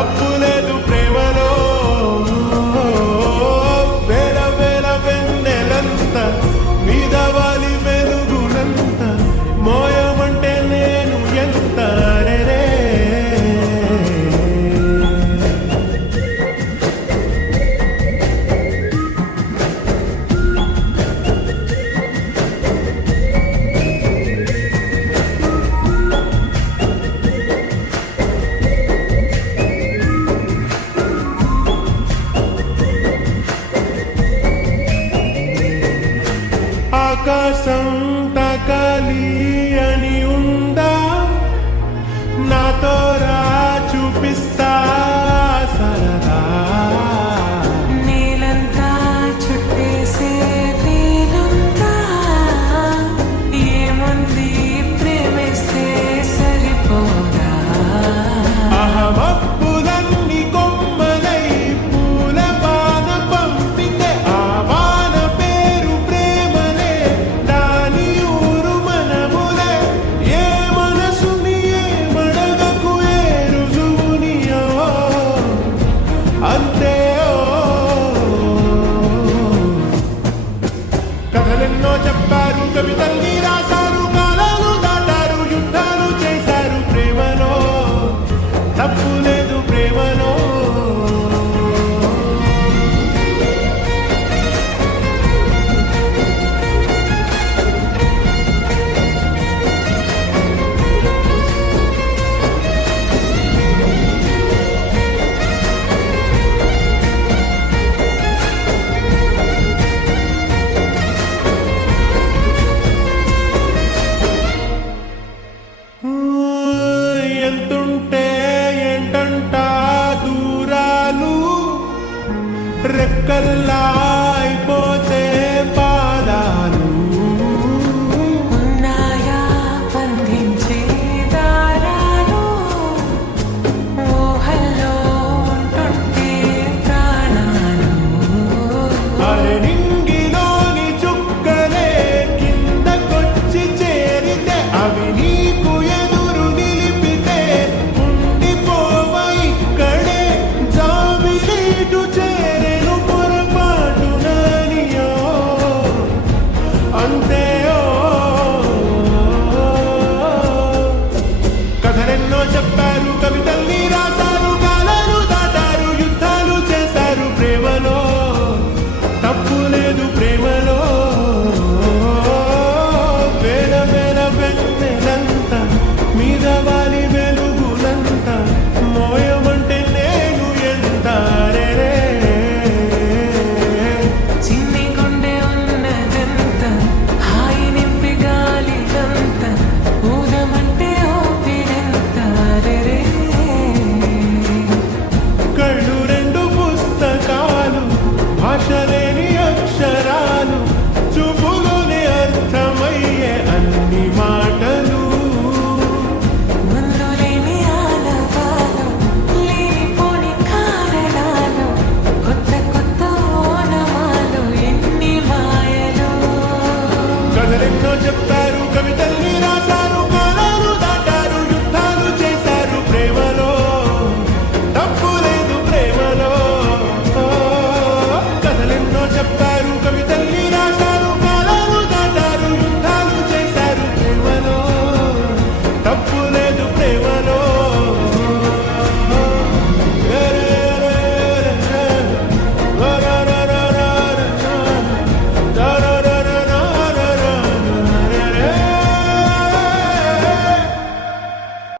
తప్పు లేదు ప్రేమలో. వేల వేల వెన్నెలంత మీద వాలి వెలుగునంత మోయమంటే నేను ఎంత రే. ఆకాశం తాకాలి అని ఉందా, నాతో రా చూపిస్తా సరదా. నేలంతా చుట్టేసే వేలంతా ఏముంది ప్రేమిస్తే సరిపోదా. అహమప్పులన్నీ కొమ్మలై పూల వాన పంపితే ఆ వాన పేరు ప్రేమలే, దాని ఊరు మనములే. ఏ మనసుని ఏ మడగకు ఏ రుజువునియో అంతే. కథలెన్నో చెప్పారు, కవితల్ని రాశారు, కాలాలు దాటారు, యుద్ధాలు చేశారు ప్రేమలో. తప్పు లేదు ప్రేమలో. ఎంతుంటే ఏంటంట దూరాలు, రెక్కల్లా